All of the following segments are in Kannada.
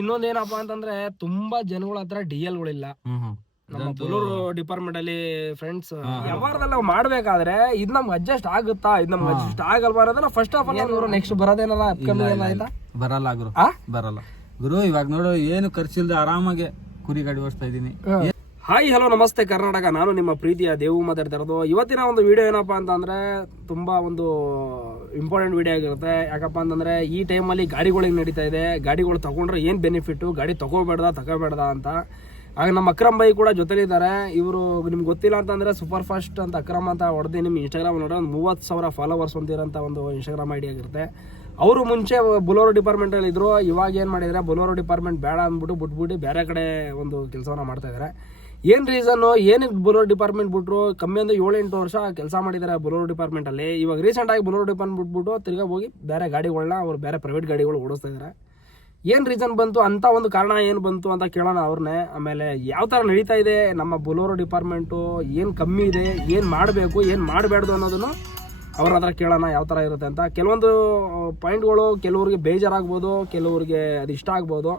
ಇನ್ನೊಂದೇನಪ್ಪ ಅಂತಂದ್ರೆ ತುಂಬಾ ಜನಗಳ ಹತ್ರ DL ಗಳಿಲ್ಲ. ನಮ್ಮ ಬೊಲೂರು ಡಿಪಾರ್ಟ್ಮೆಂಟ್ ಅಲ್ಲಿ ಫ್ರೆಂಡ್ಸ್ ವ್ಯವಹಾರದಲ್ಲಿ ನಾವು ಮಾಡ್ಬೇಕಾದ್ರೆ ಇದ್ ನಮ್ಗೆ ಅಡ್ಜಸ್ಟ್ ಆಗುತ್ತಾ, ಇದ್ ನಮ್ಗೆ ಅಡ್ಜಸ್ಟ್ ಆಗಲ್ವಾ ಅನ್ನೋದನ್ನ ಫಸ್ಟ್ ಆಫ್ ಆಲ್ ನೆಕ್ಸ್ಟ್ ಬರೋದೇನಲ್ಲ ಬರಲ್ಲ ಗುರು, ಬರಲ್ಲ ಗುರು. ಇವಾಗ ನೋಡು, ಏನು ಖರ್ಚಿಲ್ದೆ ಆರಾಮಾಗಿ ಕುರಿ ಗಾಡಿ ಓಡಿಸ್ತಾ ಇದೀನಿ. ಹಾಯ್ ಹಲೋ ನಮಸ್ತೆ ಕರ್ನಾಟಕ, ನಾನು ನಿಮ್ಮ ಪ್ರೀತಿಯ ದೇವು ಮಾತಾಡ್ತಾ ಇರೋದು. ಇವತ್ತಿನ ಒಂದು ವಿಡಿಯೋ ಏನಪ್ಪಾ ಅಂತಂದ್ರೆ ತುಂಬಾ ಒಂದು ಇಂಪಾರ್ಟೆಂಟ್ ವಿಡಿಯೋ ಆಗಿರುತ್ತೆ. ಯಾಕಪ್ಪ ಅಂತಂದ್ರೆ ಈ ಟೈಮಲ್ಲಿ ಗಾಡಿಗಳಿಗೆ ನಡೀತಾ ಇದೆ, ಗಾಡಿಗಳು ತಗೊಂಡ್ರೆ ಏನ್ ಬೆನಿಫಿಟ್, ಗಾಡಿ ತಗೋಬೇಡ್ದ ಅಂತ. ಆಗ ನಮ್ಮ ಅಕ್ರಮ್ ಬೈ ಕೂಡ ಜೊತೆಲಿದ್ದಾರೆ. ಇವರು ನಿಮ್ಗೆ ಗೊತ್ತಿಲ್ಲ ಅಂತಂದ್ರೆ ಸೂಪರ್ ಫಾಸ್ಟ್ ಅಂತ ಅಕ್ರಮ್ ಅಂತ ಹೊಡೆದು ನಿಮ್ಮ ಇನ್ಸ್ಟಾಗ್ರಾಮ್ ನೋಡ್ರೆ ಒಂದು 30,000 ಫಾಲೋವರ್ಸ್ ಹೊಂದಿರೋಂಥ ಒಂದು ಇನ್ಸ್ಟಾಗ್ರಾಮ್ ಐಡಿ ಆಗಿರುತ್ತೆ. ಅವರು ಮುಂಚೆ ಬೊಲೋರೋ ಡಿಪಾರ್ಟ್ಮೆಂಟಲ್ಲಿ ಇದ್ರು. ಇವಾಗ ಏನು ಮಾಡಿದರೆ ಬೊಲೋರೋ ಡಿಪಾರ್ಟ್ಮೆಂಟ್ ಬೇಡ ಅಂದ್ಬಿಟ್ಟು ಬಿಟ್ಬಿಟ್ಟು ಬೇರೆ ಕಡೆ ಒಂದು ಕೆಲಸವನ್ನ ಮಾಡ್ತಾ ಇದ್ದಾರೆ. ಏನು ರೀಸನ್ನು, ಏನಕ್ಕೆ ಬೊಲೋರೋ ಡಿಪಾರ್ಟ್ಮೆಂಟ್ ಬಿಟ್ಟರು? ಕಮ್ಮಿ ಅಂದ್ರೆ 7-8 ವರ್ಷ ಕೆಲಸ ಮಾಡಿದ್ದಾರೆ ಬೊಲೋರೋ ಡಿಪಾರ್ಟ್ಮೆಂಟಲ್ಲಿ. ಇವಾಗ ರೀಸೆಂಟಾಗಿ ಬೊಲೋರೋ ಡಿಪಾರ್ಟ್ಮೆಂಟ್ ಬಿಟ್ಬಿಟ್ಟು ತಿರ್ಗಾ ಹೋಗಿ ಬೇರೆ ಗಾಡಿಗಳನ್ನ ಅವ್ರು ಬೇರೆ ಪ್ರೈವೇಟ್ ಗಾಡಿಗಳು ಓಡಿಸ್ತಾ ಇದ್ದಾರೆ. ಏನು ರೀಸನ್ ಬಂತು ಅಂತ, ಒಂದು ಕಾರಣ ಏನು ಬಂತು ಅಂತ ಕೇಳೋಣ ಅವ್ರನ್ನೇ. ಆಮೇಲೆ ಯಾವ ಥರ ನಡೀತಾ ಇದೆ ನಮ್ಮ ಬೊಲೋರೋ ಡಿಪಾರ್ಟ್ಮೆಂಟು, ಏನು ಕಮ್ಮಿ ಇದೆ, ಏನು ಮಾಡಬೇಕು, ಏನು ಮಾಡಬೇಡ್ದು ಅನ್ನೋದನ್ನು ಅವ್ರ ಹತ್ರ ಕೇಳೋಣ ಯಾವ ಥರ ಇರುತ್ತೆ ಅಂತ. ಕೆಲವೊಂದು ಪಾಯಿಂಟ್ಗಳು ಕೆಲವ್ರಿಗೆ ಬೇಜಾರಾಗ್ಬೋದು, ಕೆಲವ್ರಿಗೆ ಅದು ಇಷ್ಟ ಆಗ್ಬೋದು.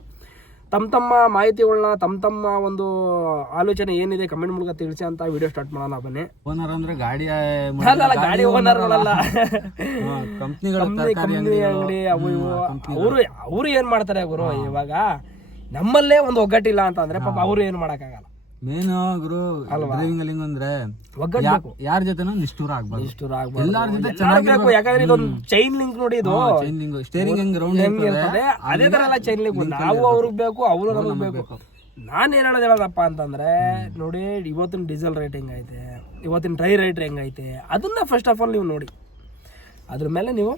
ತಮ್ಮ ಮಾಹಿತಿಗಳನ್ನ ತಮ್ಮ ಒಂದು ಆಲೋಚನೆ ಏನಿದೆ ಕಮೆಂಟ್ ಮೂಲಕ ತಿಳಿಸಿ ಅಂತ ವಿಡಿಯೋ ಸ್ಟಾರ್ಟ್ ಮಾಡೋಣ. ಬನ್ನಿ. ಓನರ್ ಅಂದ್ರೆ ಗಾಡಿ ಓನರ್ಗಳಲ್ಲ, ಕಂಪ್ನಿ ಅಂಗಡಿ ಅವು ಇವು. ಅವರು ಏನ್ ಮಾಡ್ತಾರೆ ಗುರು, ಇವಾಗ ನಮ್ಮಲ್ಲೇ ಒಂದು ಒಗ್ಗಟ್ಟಿಲ್ಲ ಅಂತ ಅಂದ್ರೆ ಪಾಪ ಅವರು ಏನ್ ಮಾಡಕ್ಕಾಗಲ್ಲ. ಮೇನ್ ಗುರು ಡ್ರೈವಿಂಗ್ ಅಲ್ಲಿ ಅಂದ್ರೆ ಯಾರ ಜೊತೆ ನಿಷ್ಠೂರ ಆಗ್ಬಾರ್ದು, ಎಲ್ಲಾರ ಜೊತೆ ಚೆನ್ನಾಗಿರ್ಬೇಕು. ಯಾಕಂದ್ರೆ ಇದೊಂದು ಚೈನ್ ಲಿಂಕ್ ನೋಡಿ, ಇದು ಚೈನ್ ಲಿಂಕ್ ಸ್ಟೇರಿಂಗ್ ಹೆಂಗ್ ರೌಂಡ್ ಇರ್ತದೆ ಅದೇ ತರ ಎಲ್ಲ ಚೈನ್ ಲಿಂಕ್. ನಾವು ಅವ್ರಿಗೆ ಬೇಕು, ಅವರು ನಮಗೆ ಬೇಕು. ನಾನು ಏನ್ ಹೇಳೋದಪ್ಪ ಅಂತಂದ್ರೆ ನೋಡಿ, ಇವತ್ತಿನ ಡೀಸೆಲ್ ರೇಟ್ ಹೆಂಗೈತೆ, ಇವತ್ತಿನ ಡ್ರೈ ರೇಟ್ ಹೆಂಗೈತೆ, ಅದನ್ನ ಫಸ್ಟ್ ಆಫ್ ಆಲ್ ನೀವು ನೋಡಿ. ಅದ್ರ ಮೇಲೆ ನೀವು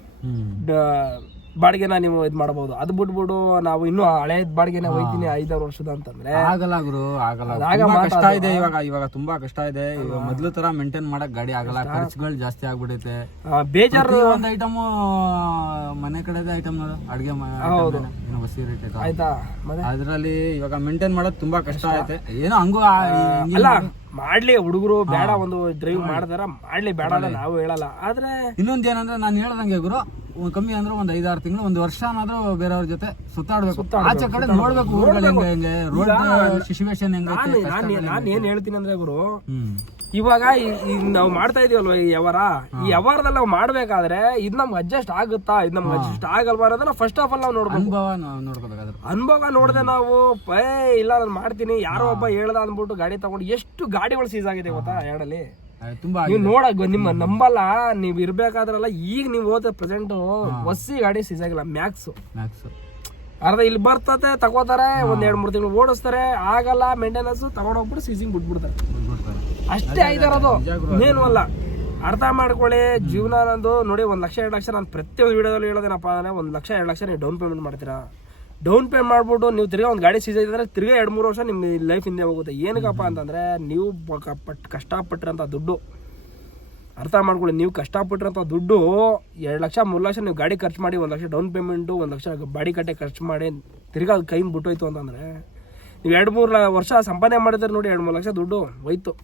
ಬಾಡಿಗೆನ ನೀವು ಇದ್ ಮಾಡಬಹುದು. ಅದು ಬಿಟ್ಬಿಟ್ಟು ನಾವು ಇನ್ನೂ ಹಳೆ ಬಾಡಿಗೆನ ಹೋಯ್ತೀನಿ 5-6 ವರ್ಷದ ಅಂತಂದ್ರೆ ಆಗಲ್ಲ ಗುರು, ಆಗಲ್ಲ. ಕಷ್ಟ ಇದೆ ಇವಾಗ ತುಂಬಾ ಕಷ್ಟ ಇದೆ. ಇವಾಗ ಮೊದ್ಲು ತರ ಮೇಂಟೈನ್ ಮಾಡಕ್ ಗಾಡಿ ಆಗಲ್ಲ, ಖರ್ಚುಗಳು ಜಾಸ್ತಿ ಆಗ್ಬಿಡೈತೆ. ಬೇಜಾರು ಒಂದ್ ಐಟಮ್ ಮನೆ ಕಡೆದ ಐಟಮ್ ಅಡ್ಗೆ ಬಸಿ ರೇಟ್ ಆಯ್ತಾ, ಅದ್ರಲ್ಲಿ ಇವಾಗ ಮೇಂಟೈನ್ ಮಾಡೋದು ತುಂಬಾ ಕಷ್ಟ ಐತೆ. ಏನೋ ಹಂಗೂ ಅಲ್ಲ ಮಾಡ್ಲಿ, ಹುಡುಗರು ಬೇಡ ಒಂದು ಡ್ರೈವ್ ಮಾಡ್ದಾರ ಮಾಡ್ಲಿ, ಬೇಡ ನಾವು ಹೇಳಲ್ಲ. ಆದ್ರೆ ಇನ್ನೊಂದ್ ಏನಂದ್ರೆ ನಾನು ಹೇಳ್ದಂಗೆ ಗುರು, ಕಮ್ಮಿ ಅಂದ್ರೆ ಒಂದ್ 5-6 ತಿಂಗಳು, 1 ವರ್ಷ ಏನಾದ್ರೂ ಬೇರೆಯವ್ರ ಜೊತೆ ಸುತ್ತಾಡ್ಬೇಕು, ಆಚೆ ಕಡೆ ನೋಡ್ಬೇಕು ಊರುಗಳು ಹೆಂಗೆ, ರೋಡ್ ಸಿಚುವೇಶನ್ ಹೆಂಗೈತೆ. ನಾನ್ ಏನ್ ಹೇಳ್ತೀನಿ ಅಂದ್ರೆ ಗುರು, ಇವಾಗ ನಾವು ಮಾಡ್ತಾ ಇದೀವಲ್ವ ಈ ವ್ಯವಹಾರದಲ್ಲಿ ನಾವು ಮಾಡ್ಬೇಕಾದ್ರೆ ಇದ್ ನಮ್ಗೆ ಅಡ್ಜಸ್ಟ್ ಆಗುತ್ತಾ, ಇದ್ ನಮ್ಗೆ ಅಡ್ಜಸ್ಟ್ ಆಗಲ್ವಾ ಅನ್ನೋದನ್ನ ಫಸ್ಟ್ ಆಫ್ ಆಲ್ ನಾವು ನೋಡ್ಬೇಕು. ಅನುಭವ ನೋಡದೆ ನಾವು ಇಲ್ಲ ನಾನು ಮಾಡ್ತೀನಿ, ಯಾರೋ ಒಬ್ಬ ಹೇಳ್ದ ಅಂದ್ಬಿಟ್ಟು ಗಾಡಿ ತಗೊಂಡು ಎಷ್ಟು ಗಾಡಿಗಳು ಸೀಸ್ ಆಗಿದೆ ಗೊತ್ತಾ ಎರಡಲ್ಲಿ. ನೀವು ನೋಡಕ್ ನಿಮ್ಮ ನಂಬಲ್ಲ, ನೀವ್ ಇರ್ಬೇಕಾದ್ರಲ್ಲ ಈಗ ನೀವು ಹೋದ ಪ್ರೆಸೆಂಟ್ ಹೊಸಿ ಗಾಡಿ ಸೀಸ್ ಆಗಿಲ್ಲ. ಮ್ಯಾಕ್ಸ್ ಅರ್ಧ ಇಲ್ಲಿ ಬರ್ತದೆ, ತಗೋತಾರೆ, 1-2-3 ತಿಂಗಳು ಓಡಿಸ್ತಾರೆ, ಆಗಲ್ಲ ಮೇಂಟೆನೆನ್ಸ್, ತಗೊಂಡೋಗ್ಬಿಟ್ಟು ಸೀಸಿಂಗ್ ಬಿಟ್ಬಿಡ್ತಾರೆ. ಅಷ್ಟೇ ಆಗಿರೋದು, ಇನ್ನೇನು ಅಲ್ಲ. ಅರ್ಥ ಮಾಡ್ಕೊಳ್ಳಿ. ಜೀವನ ಅನ್ನೋದು ನೋಡಿ, 1 ಲಕ್ಷ 2 ಲಕ್ಷ, ನಾನು ಪ್ರತಿಯೊಂದು ವಿಡಿಯೋದಲ್ಲಿ ಹೇಳೋದೇನಪ್ಪ ಅಂದ್ರೆ 1 ಲಕ್ಷ 2 ಲಕ್ಷ ನೀವು ಡೌನ್ ಪೇಮೆಂಟ್ ಮಾಡ್ತೀರಾ. ಡೌನ್ ಪೇಮೆಂಟ್ ಮಾಡ್ಬಿಟ್ಟು ನೀವು ತಿರ್ಗಾ ಒಂದು ಗಾಡಿ ಸೀಸ್ ಆಗಿದ್ರೆ ತಿರ್ಗಾ 2-3 ವರ್ಷ ನಿಮ್ಮ ಲೈಫ್ ಹಿಂದೆ ಹೋಗುತ್ತೆ. ಏನಕ್ಕಪ್ಪ ಅಂತಂದ್ರೆ ನೀವು ಕಷ್ಟಪಟ್ಟಿರೋಂಥ ದುಡ್ಡು, ಅರ್ಥ ಮಾಡ್ಕೊಳ್ಳಿ, ನೀವು ಕಷ್ಟಪಟ್ಟಿರೋಂಥ ದುಡ್ಡು 2 ಲಕ್ಷ 3 ಲಕ್ಷ ನೀವು ಗಾಡಿ ಖರ್ಚು ಮಾಡಿ, 1 lakh down payment, 1 lakh body ಕಟ್ಟೆ ಖರ್ಚು ಮಾಡಿ ತಿರ್ಗಾ ಅದು ಕೈಯಿಂದ ಬಿಟ್ಟೋಯ್ತು ಅಂತಂದರೆ ನೀವು 2-3 ವರ್ಷ ಸಂಪಾದನೆ ಮಾಡಿದ್ರೆ ನೋಡಿ 2-3 ಲಕ್ಷ ದುಡ್ಡು ಹೋಯ್ತು.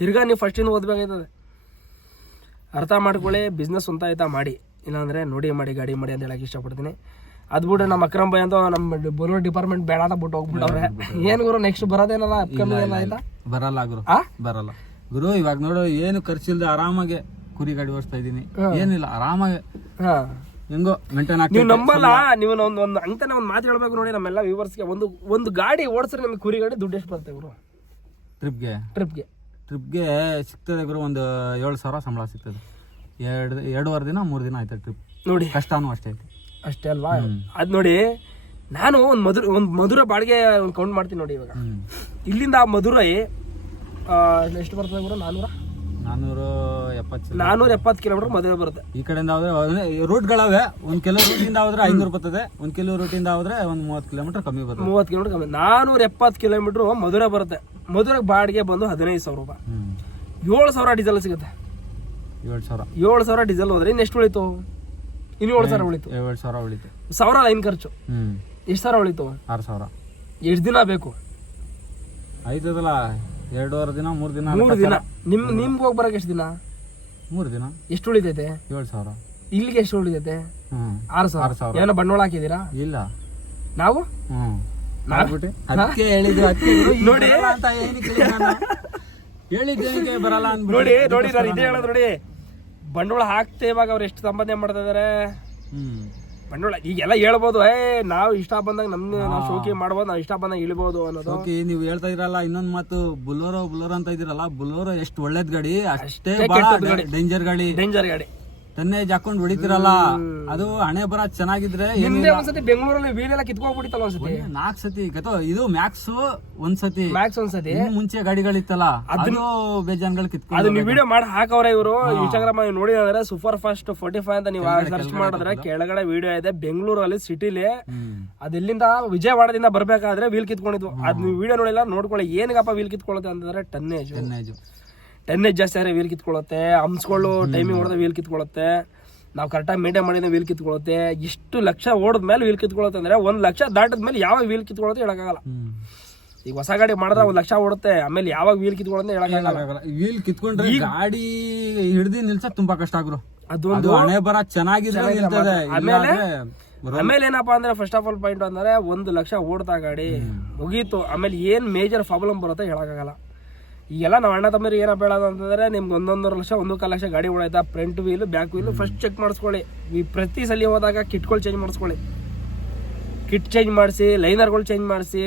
ತಿರ್ಗಾ ನೀವು ಫಸ್ಟಿಂದ ಓದಬೇಕಾಯ್ತದೆ. ಅರ್ಥ ಮಾಡ್ಕೊಳ್ಳಿ. ಬಿಸ್ನೆಸ್ ಸ್ವಂತ ಆಯ್ತಾ ಮಾಡಿ, ಇಲ್ಲಾಂದರೆ ನೋಡಿ ಮಾಡಿ, ಗಾಡಿ ಮಾಡಿ ಅಂತ ಹೇಳಕ್ಕೆ ಇಷ್ಟಪಡ್ತೀನಿ. ಅದು ಬಿಟ್ಟು ನಮ್ಮ ಅಕ್ರಮ್ ಬೈ ಅಂತ ನಮ್ಮ ಬೊಲೋರೋ ಡಿಪಾರ್ಟ್ಮೆಂಟ್ ಬೇಡ ಅಂತ ಬಿಟ್ಟು ಹೋಗ್ಬಿಟ್ಟವ್ರೆ. ಏನು ಗುರು ನೆಕ್ಸ್ಟ್ ಬರೋದೇನಲ್ಲ ಅಪ್ಕಮಿಂಗ್ ಆಯ್ತಾ? ಬರಲ್ಲ ಗುರು, ಬರಲ್ಲ ಗುರು. ಇವಾಗ ನೋಡು, ಏನು ಖರ್ಚಿಲ್ದೆ ಆರಾಮಾಗಿ ಕುರಿ ಗಾಡಿ ಓಡಿಸ್ತಾ ಇದೀನಿ. ಏನಿಲ್ಲ, ಆರಾಮಾಗಿ ಹೆಂಗೋ ಮೇಂಟೈನ್ ಆಗ್ತದೆ. ನೀವು ನಂಬಲ್ಲ, ನೀವು ಒಂದು ಅಂತಾನೆ ಒಂದು ಮಾತು ಹೇಳ್ಬೇಕು ನೋಡಿ ನಮ್ಮೆಲ್ಲ ವ್ಯೂವರ್ಸ್ಗೆ. ಒಂದು ಗಾಡಿ ಓಡಿಸ್ರೆ ನಿಮಗೆ ಕುರಿ ಗಾಡಿ ದುಡ್ಡು ಎಷ್ಟು ಬರುತ್ತೆ ಗುರು? ಟ್ರಿಪ್ಗೆ ಸಿಗ್ತದೆ ಗುರು, ಒಂದು 7,000 ಸಂಬಳ ಸಿಗ್ತದೆ. 2-2.5 ದಿನ 3 ದಿನ ಆಯ್ತು ಟ್ರಿಪ್. ನೋಡಿ ಕಷ್ಟನೂ ಅಷ್ಟೇ ಅಲ್ವಾ? ಅದ್ ನೋಡಿ, ನಾನು ಒಂದು ಮಧುರ ಬಾಡಿಗೆ ಕೌಂಟ್ ಮಾಡ್ತೀನಿ ನೋಡಿ. ಇವಾಗ ಇಲ್ಲಿಂದ ಮಧುರೈ ಎಷ್ಟು ಬರ್ತದೆ ಗುರು? 470 ಕಿಲೋಮೀಟರ್ ಮದುವೆ ಬರುತ್ತೆ. ಈ ಕಡೆಯಿಂದ ಹೋದ್ರೆ ರೂಟ್ಗಳವೆ, ಒಂದ್ ಕೆಲವು ರೂಟಿಂದ ಹೋದ್ರೆ 500 ಬರ್ತದೆ, ಒಂದ್ ಕೆಲವು ರೂಟಿಂದ ಹೋದ್ರೆ ಒಂದು 30 ಕಿಲೋಮೀಟರ್ ಕಮ್ಮಿ ಬರ್ತದೆ. 30 ಕಿಲೋಮೀಟರ್ ಕಮ್ಮಿ. 470 ಕಿಲೋಮೀಟರ್ ಮಧುರೆ ಬರುತ್ತೆ. ಮಧುರೆಗೆ ಬಾಡಿಗೆ ಬಂದು 15,000 ರೂಪಾಯಿ. 7,000 ಡೀಸೆಲ್ ಸಿಗುತ್ತೆ. 7,000 ಡೀಸೆಲ್ ಹೋದ್ರೆ ಇನ್ನು ಎಷ್ಟು ಉಳಿತು? ಇನ್ನು 7,000 ಉಳಿತು. 7,000 ಉಳಿತು. 1,000 ಲೈನ್ ಖರ್ಚು. ಎಷ್ಟು 1,000 ಉಳಿತು? 6,000. ಎಷ್ಟು ದಿನ ಬೇಕು? ಆಯ್ತದಲ್ಲ, 2.5 ದಿನ 3 ದಿನ. 3 ದಿನ. ನಿಮ್ಗೆ ಹೋಗಿ ಬರಕ್ಕೆ ಎಷ್ಟು ದಿನ? 3 ದಿನ. ಎಷ್ಟು ಉಳಿತೈತೆ? 7,000. ಇಲ್ಲಿಗೆ ಎಷ್ಟು ಉಳಿತೈತೆ? 6,000. ಏನೋ ಬಂಡವಾಳ ಹಾಕಿದ್ದೀರಾ? ಇಲ್ಲ, ನಾವು ಅದಕ್ಕೆ ಹೇಳಿದ್ದು ನೋಡಿ. ಅಂತ ಹೇಳಿದ್ದೇನೆ ಬರಲ್ಲ ಅಂತ ನೋಡಿ ನಾನು ಇದೇ ಹೇಳೋದು ನೋಡಿ, ಬಂಡವಾಳ ಹಾಕ್ತೆ ಇವಾಗ ಅವ್ರು ಎಷ್ಟು ಸಂಪಾದನೆ ಮಾಡ್ತಾ ಇದಾರೆ. ಬಂಡವಾಳ ಈಗೆಲ್ಲ ಹೇಳ್ಬೋದು, ನಾವು ಇಷ್ಟ ಬಂದಾಗ ನಾವು ಶೋಕಿ ಮಾಡ್ಬೋದು, ನಾವು ಇಷ್ಟ ಬಂದಾಗ ಇಳಿಬಹುದು ಅನ್ನೋದು. ನೀವು ಹೇಳ್ತಾ ಇರಲ್ಲ. ಇನ್ನೊಂದ್ ಮಾತು, ಬುಲೋರೋ ಅಂತ ಇದಿರಲ್ಲ, ಬುಲೋರೋ ಎಷ್ಟು ಒಳ್ಳೇದ್ ಗಾಡಿ, ಅಷ್ಟೇ ಡೇಂಜರ್ ಗಾಡಿ. ಟನ್ನೇಜ್ ಹಾಕೊಂಡ್ ಹೊಡಿತಿರಲ್ಲ, ಅದು ಹಣೆ ಬರ ಚೆನ್ನಾಗಿದ್ರೆ. ಒಂದ್ಸತಿ ಬೆಂಗಳೂರಲ್ಲಿ ವೀಲ್ ಎಲ್ಲ ಕಿತ್ಕೊಂಡ್ಬಿಟ್ಟಿತ್ತಲ್ಲ ಒಂದ್ಸತಿ, 4 ಸತಿ ಇದು ಮ್ಯಾಕ್ಸ್ ಒಂದ್ಸತಿ ಮುಂಚೆ ಗಾಡಿಗಳಿತ್ತಲ್ಲ, ಅದು ಬೇಜಾನ್ಗಳು ಕಿತ್ಕೊಂಡು. ಅದು ನೀವು ವಿಡಿಯೋ ಮಾಡಿ ಹಾಕವ್ರೆ ಇವರು ಇನ್ಸ್ಟಾಗ್ರಾಮ್ ನೋಡಿ ಅಂದ್ರೆ ಸೂಪರ್ ಫಾಸ್ಟ್ 45 ಅಂತ ನೀವು ಸರ್ಚ್ ಮಾಡಿದ್ರೆ ಕೆಳಗಡೆ ವಿಡಿಯೋ ಇದೆ. ಬೆಂಗಳೂರಲ್ಲಿ ಸಿಟಿಲಿ ಅದೆಲ್ಲಿಂದ ವಿಜಯವಾಡದಿಂದ ಬರ್ಬೇಕಾದ್ರೆ ವೀಲ್ ಕಿತ್ಕೊಂಡಿದ್ವು. ಅದ್ ನೀವು ವಿಡಿಯೋ ನೋಡಿಲ್ಲ, ನೋಡ್ಕೊಳ್ಳಿ. ಏನಗಪ್ಪ ವೀಲ್ ಕಿತ್ಕೊಳ್ಳುತ್ತೆ ಅಂತಂದ್ರೆ ಟನ್ನೇಜ್ ಜಾಸ್ತಿ ಆದ್ರೆ ವೀಲ್ ಕಿತ್ಕೊಳ್ಳುತ್ತೆ, ಹಂಸ್ಕೊಳ್ಳು ಟೈಮಿಂಗ್ ಹೊಡೆದ ವೀಲ್ ಕಿತ್ಕೊಳ್ಳುತ್ತೆ, ನಾವು ಕರೆಕ್ಟಾಗಿ ಮೇಂಟೈನ್ ಮಾಡಿದ ವೀಲ್ ಕಿತ್ಕೊಳ್ಳುತ್ತೆ. ಇಷ್ಟು ಲಕ್ಷ ಓಡಿದ್ಮೇಲೆ ವೀಲ್ ಕಿತ್ಕೊಳ್ಳುತ್ತೆ ಅಂದ್ರೆ 1 ಲಕ್ಷ ದಾಟಿದ್ಮೇಲೆ ಯಾವಾಗ ವೀಲ್ ಕಿತ್ಕೊಳ್ಳುತ್ತೆ ಹೇಳಕ್ಕಾಗಲ್ಲ. ಈಗ ಹೊಸ ಗಾಡಿ ಮಾಡಿದ್ರೆ 1 ಲಕ್ಷ ಓಡುತ್ತೆ, ಆಮೇಲೆ ಯಾವಾಗ ವೀಲ್ ಕಿತ್ಕೊಳ್ಳುತ್ತೆ ಹೇಳಕ್ಕಾಗಲ್ಲ. ವೀಲ್ ಕಿತ್ಕೊಂಡ್ರೆ ಗಾಡಿ ಹಿಡ್ದು ನಿಲ್ಸಕ್ ತುಂಬಾ ಕಷ್ಟ ಆಗ್ರು. ಅದು ಹಣೆ ಬರ ಚೆನ್ನಾಗಿದೆ. ಆಮೇಲೆ ಏನಪ್ಪಾ ಅಂದ್ರೆ ಫಸ್ಟ್ ಆಫ್ ಆಲ್ ಪಾಯಿಂಟ್ ಅಂದ್ರೆ 1 ಲಕ್ಷ ಓಡ್ತಾ ಗಾಡಿ ಮುಗೀತು. ಆಮೇಲೆ ಏನ್ ಮೇಜರ್ ಪ್ರಾಬ್ಲಮ್ ಬರುತ್ತೆ ಹೇಳಕ್ಕಾಗಲ್ಲ. ಈಗೆಲ್ಲ ನಾವು ಅಣ್ಣ ತಮ್ಮರು ಏನಪ್ಪ ಹೇಳೋದು ಅಂತಂದ್ರೆ, ನಿಮ್ಗೆ 1.5 ಲಕ್ಷ 1 ಲಕ್ಷ ಗಾಡಿ ಓಡಾಯ್ತಾ, front wheel back wheel first check ಮಾಡಿಸ್ಕೊಳ್ಳಿ. ಈ ಪ್ರತಿ ಸಲ ಹೋದಾಗ ಕಿಟ್ಗಳು ಚೇಂಜ್ ಮಾಡಿಸ್ಕೊಳ್ಳಿ. ಕಿಟ್ ಚೇಂಜ್ ಮಾಡಿಸಿ, ಲೈನರ್ಗಳು ಚೇಂಜ್ ಮಾಡಿಸಿ.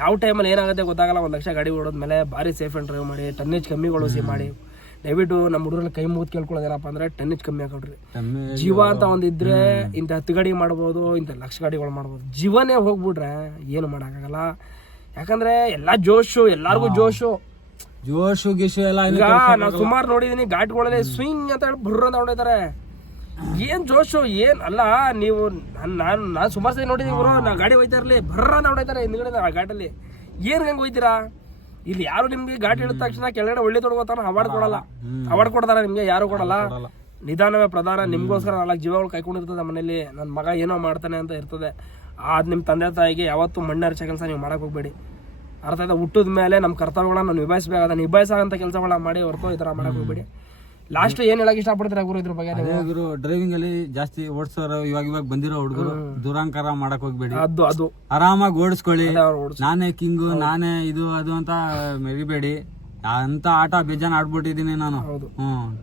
ಯಾವ ಟೈಮಲ್ಲಿ ಏನಾಗುತ್ತೆ ಗೊತ್ತಾಗಲ್ಲ. 1 ಲಕ್ಷ ಗಾಡಿ ಓಡೋದ್ಮೇಲೆ ಭಾರಿ ಸೇಫ್ ಆ್ಯಂಡ್ ಡ್ರೈವ್ ಮಾಡಿ, ಟನ್ನೇಜ್ ಕಮ್ಮಿಗೊಳಿಸಿ ಮಾಡಿ. ದಯವಿಟ್ಟು ನಮ್ಮ ಹುಡುಗರಲ್ಲಿ ಕೈ ಮುಗಿದು ಕೇಳ್ಕೊಳ್ಳೋದೇನಪ್ಪ ಅಂದ್ರೆ ಟನ್ನೇಜ್ ಕಮ್ಮಿ ಹಾಕೊಡ್ರಿ. ಜೀವ ಅಂತ ಒಂದಿದ್ರೆ ಇಂಥ 10 ಗಾಡಿ ಮಾಡ್ಬೋದು, ಇಂಥ ಲಕ್ಷ ಗಾಡಿಗಳು ಮಾಡ್ಬೋದು. ಜೀವನೇ ಹೋಗ್ಬಿಟ್ರೆ ಏನು ಮಾಡೋಕ್ಕಾಗಲ್ಲ. ಯಾಕಂದ್ರೆ ಎಲ್ಲ ಜೋಶು, ಎಲ್ಲಾರ್ಗು ಜೋಶು ಗೀಶು ಎಲ್ಲ. ಈಗ ನಾವು ಸುಮಾರು ನೋಡಿದೀನಿ ಘಾಟ್ಗಳಲ್ಲಿ ಸ್ವಿಂಗ್ ಅಂತ ಹೇಳಿ ಬರ್ರ ಅಂತ ಹೊಡಿತಾರೆ. ಏನ್ ಜೋಶು ಏನ್ ಅಲ್ಲ. ನೀವು ನಾನು ಸುಮಾರು ಸರಿ ನೋಡಿದೀನಿ ಗುರು, ನಾ ಗಾಡಿ ಹೋಯ್ತಾ ಇರ್ಲಿ ಬರ್ರ ಅಂತ ಹೊಡಿತಾರೆ ಹಿಂದ್ಗಡೆ ಆ ಘಾಟಲ್ಲಿ. ಏನ್ ಹಂಗೆ ಹೋಯ್ತೀರಾ? ಇಲ್ಲಿ ಯಾರು ನಿಮ್ಗೆ ಘಾಟ್ ಹಿಡಿದ ತಕ್ಷಣ ಕೆಳಗಡೆ ಒಳ್ಳೆ ತೊಡ್ಕೋತಾನ ಅವಾರ್ಡ್ ಕೊಡಲ್ಲ. ಅವಾರ್ಡ್ ಕೊಡ್ತಾರ ನಿಮ್ಗೆ? ಯಾರು ಕೊಡಲ್ಲ. ನಿಧಾನವೇ ಪ್ರಧಾನ. ನಿಮ್ಗೋಸ್ಕರ 4 ಜೀವಗಳು ಕೈಕೊಂಡಿರ್ತದೆ ಮನೇಲಿ. ನನ್ನ ಮಗ ಏನೋ ಮಾಡ್ತಾನೆ ಅಂತ ಇರ್ತದೆ. ಅದ್ ನಿಮ್ ತಂದೆ ತಾಯಿಗೆ ಯಾವತ್ತೂ ಮಣ್ಣರಿಚ ಕೆಲಸ ನೀವು ಮಾಡಕ್ ಹೋಗ್ಬೇಡಿ. ಅರ್ಥ ಆಯ್ತಾ? ಹುಟ್ಟಿದ ಮೇಲೆ ನಮ್ಮ ಕರ್ತವ್ಯಗಳನ್ನ ನಾವು ನಿಭಾಯಿಸೋಂಥ ಕೆಲಸಗಳನ್ನ ಮಾಡಿ ಹೊರತು ಈ ಥರ ಮಾಡಕ್ ಹೋಗ್ಬೇಡಿ. ಲಾಸ್ಟ್ ಏನ್ ಹೇಳಕ್ ಇಷ್ಟಪಡ್ತೀರಾ ಗುರು ಇದ್ರ ಬಗ್ಗೆ? ಗುರು, ಡ್ರೈವಿಂಗ್ ಅಲ್ಲಿ ಜಾಸ್ತಿ ಓಡಿಸೋರು, ಇವಾಗ ಬಂದಿರೋ ಹುಡುಗರು ದುರಾಂಕಾರ ಮಾಡಕ್ ಹೋಗ್ಬೇಡಿ. ಅದು ಆರಾಮಾಗಿ ಓಡಿಸ್ಕೊಳ್ಳಿ. ನಾನೇ ಕಿಂಗು, ನಾನೇ ಇದು ಅದು ಅಂತ ಮೆರಿಬೇಡಿ. ಅಂತ ಆಟ ಬೇಜಾನ್ ಆಡ್ಬಿಟ್ಟಿದೀನಿ ನಾನು.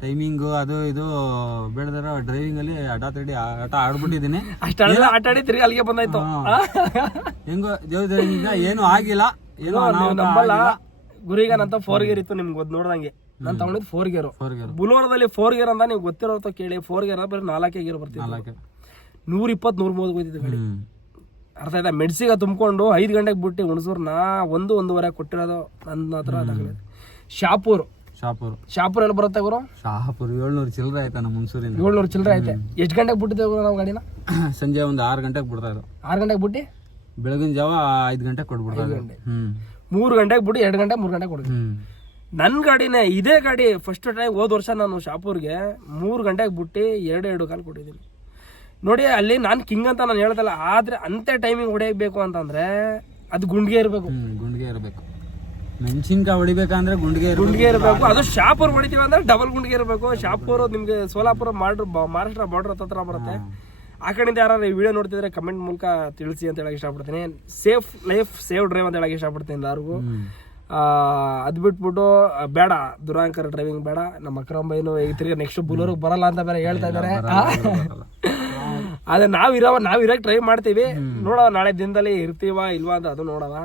ಟೈಮಿಂಗು ಅದು ಇದು ಬೇಡದಿರೋ ಡ್ರೈವಿಂಗ್ ಅಲ್ಲಿ ಆಟ ಆಡ್ಬಿಟ್ಟಿದೀನಿ. ಅಷ್ಟೆಲ್ಲ ಆಟ ಆಡಿ ತಿರ್ಗಿ ಅಲ್ಲಿಗೆ ಬಂದಾಯ್ತು. ಹೆಂಗೋ ದೇವದಿಂದ ಏನು ಆಗಿಲ್ಲ. ನಂಬಲ್ಲ ಗುರಿಗ ನಂತ 4 ಗೇರ್ ಇತ್ತು. ನಿಮ್ಗೆ ನೋಡ್ದಂಗೆ ನಾನು ತಗೊಂಡಿದ್ದು 4 ಗೇರ್. ಬುಲೋರದಲ್ಲಿ 4 ಗೇರ್ ಅಂತ ನೀವು ಗೊತ್ತಿರೋ ಕೇಳಿ. 4 ಗೇರ್ ಬರೀ 4 ಗೇರ್ ಬರ್ತೀವಿ. 120-130 ಹೋಯ್ತಿದ್ದೆ ಗಾಡಿ. ಅರ್ಥ ಆಯ್ತಾ? ಮೆಡ್ಸಿಗೆ ತುಂಬಿಕೊಂಡು 5 ಗಂಟೆಗೆ ಬಿಟ್ಟು ಹುಣಸೂರ್ನ 1-1:30 ಕೊಟ್ಟಿರೋದು ನನ್ನ ಹತ್ರ ದಾಖಲೆ. ಶಾಪೂರ್ ಎಲ್ಲ ಬರುತ್ತೆ ಗುರು? ಶಾಪುರ್ 700 ಚಿಲ್ಲರೆ ಆಯ್ತಾ ನಮ್ಮ ಹುಣಸೂರಿಂದ? 700 ಚಿಲ್ಲರೆ ಐತೆ. ಎಷ್ಟು ಗಂಟೆಗೆ ಬಿಟ್ಟಿದ್ದೇವೆ ಗುರು ನಾವು ಗಾಡಿನ? ಸಂಜೆ ಒಂದು 6 ಗಂಟೆಗೆ ಬಿಡ್ತಾ ಇದ್ರು. 6 ಗಂಟೆಗೆ ಬಿಟ್ಟು ಬೆಳಗಿನ ಜಾವ 5 ಗಂಟೆಗೆ ಕೊಟ್ಬಿಡ್ತಾ 3 ಗಂಟೆಗೆ ಬಿಟ್ಟು 2 ಗಂಟೆ 3 ಗಂಟೆಗೆ ಕೊಡ್ತೀವಿ. ನನ್ನ ಗಾಡಿನೇ ಇದೇ ಗಾಡಿ. ಫಸ್ಟ್ ಟೈಮ್ ಹೋದ ವರ್ಷ ನಾನು ಶಾಪೂರ್ಗೆ 3 ಗಂಟೆಗೆ ಬಿಟ್ಟು 2 ಕಾಲು ಕೊಟ್ಟಿದ್ದೀನಿ ನೋಡಿ. ಅಲ್ಲಿ ನಾನು ಕಿಂಗ್ ಅಂತ ನಾನು ಹೇಳ್ದಲ್ಲ, ಆದ್ರೆ ಅಂತ ಟೈಮಿಂಗ್ ಹೊಡೆಯಬೇಕು ಅಂತಂದ್ರೆ ಅದು ಗುಂಡ್ಗೆ ಇರಬೇಕು. ಮೆಣಸಿನ್ಕಾಯಿ ಹೊಡಿಬೇಕಂದ್ರೆ ಗುಂಡ್ಗೆ ಇರಬೇಕು. ಅದು ಶಾಪೂರ್ ಹೊಡಿತೀವಿ ಅಂದ್ರೆ ಡಬಲ್ ಗುಂಡ್ಗೆ ಇರಬೇಕು. ಶಾಪೂರ್ ನಿಮ್ಗೆ ಸೋಲಾಪುರ ಮಹಾರಾಷ್ಟ್ರ ಬಾರ್ಡರ್ ಹತ್ರ ಬರುತ್ತೆ. ಆ ಕಡೆಯಿಂದ ಯಾರು ಈ ವಿಡಿಯೋ ನೋಡ್ತಿದ್ರೆ ಕಮೆಂಟ್ ಮೂಲಕ ತಿಳಿಸಿ ಅಂತ ಹೇಳಕ್ ಇಷ್ಟಪಡ್ತೀನಿ. ಸೇಫ್ ಲೈಫ್ ಸೇಫ್ ಡ್ರೈವ್ ಅಂತ ಹೇಳಕ್ ಇಷ್ಟಪಡ್ತೀನಿ ಎಲ್ಲರಿಗೂ. ಅದ್ ಬಿಟ್ಬಿಟ್ಟು ಬೇಡ ದುರಾಂಕರ ಡ್ರೈವಿಂಗ್ ಬೇಡ. ನಮ್ಮ ಅಕ್ರಮ್ ಬೈನು ತಿರ್ಗಿ ನೆಕ್ಸ್ಟ್ ಬುಲೋರ್ಗೆ ಬರಲ್ಲ ಅಂತ ಬೇರೆ ಹೇಳ್ತಾ ಇದಾರೆ. ಅದೇ ನಾವಿರಕ್ ಟ್ರೈ ಮಾಡ್ತೀವಿ. ನೋಡೋಣ ನಾಳೆ ದಿನದಲ್ಲಿ ಇರ್ತೀವ ಇಲ್ವಾ ಅಂತ ಅದು ನೋಡೋಣ.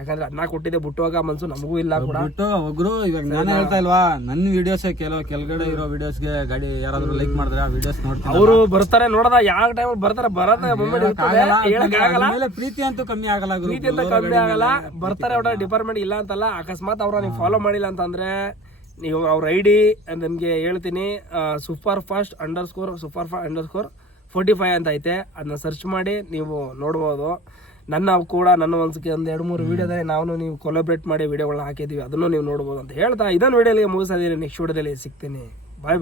ಯಾಕಂದ್ರೆ ಅನ್ನ ಕೊಟ್ಟಿದ್ದೆ ಬಿಟ್ಟುವಾಗ ಮನ್ಸು ನಮಗೂ ಇಲ್ಲ ಕೂಡ. ಒಬ್ರು ಇವಾಗ ನಾನು ಹೇಳ್ತಾ ಇಲ್ವಾ, ನನ್ನ ವಿಡಿಯೋಸ್ ಕೆಳಗಡೆ ಇರೋ ವಿಡಿಯೋಸ್ಗೆ ಗಾಡಿ ಯಾರಾದ್ರೂ ಲೈಕ್ ಮಾಡಿದ್ರೆ ಆ ವಿಡಿಯೋಸ್ ನೋಡ್ತಾರೆ. ಅವರು ಬರ್ತಾರೆ ನೋಡೋದ ಯಾವ ಟೈಮ್ ಬರ್ತಾರೆ. ಪ್ರೀತಿ ಅಂತೂ ಕಮ್ಮಿ ಆಗಲ್ಲ. ಪ್ರೀತಿ ಅಂತ ಕಮ್ಮಿ ಆಗಲ್ಲ. ಬರ್ತಾರೆ ಅವ್ರ ಡಿಪಾರ್ಟ್ಮೆಂಟ್ ಇಲ್ಲ ಅಂತಲ್ಲ. ಅಕಸ್ಮಾತ್ ಅವ್ರ ನೀವು ಫಾಲೋ ಮಾಡಿಲ್ಲ ಅಂತಂದ್ರೆ ನೀವು ಅವ್ರ ID ನಿಮ್ಗೆ ಹೇಳ್ತೀನಿ. ಸೂಪರ್ ಫಾಸ್ಟ್ _45 ಅಂತ ಐತೆ. ಅದನ್ನ ಸರ್ಚ್ ಮಾಡಿ ನೀವು ನೋಡ್ಬೋದು. ನನ್ನ ಮನಸ್ಸಿಗೆ ಒಂದು 2-3 ವಿಡಿಯೋದಲ್ಲಿ ನೀವು ಕೊಲಾಬ್ರೇಟ್ ಮಾಡಿ ವಿಡಿಯೋಗಳನ್ನ ಹಾಕಿದ್ದೀವಿ. ಅದನ್ನು ನೀವು ನೋಡ್ಬೋದು ಅಂತ ಹೇಳ್ತಾ ಇದನ್ನು ವಿಡಿಯೋಲಿ ಮುಗಿಸೋದಿಲ್ಲ. ನೆಕ್ಸ್ಟ್ ವಿಡಿಯೋದಲ್ಲಿ ಸಿಗ್ತೀನಿ. ಬಾಯ್.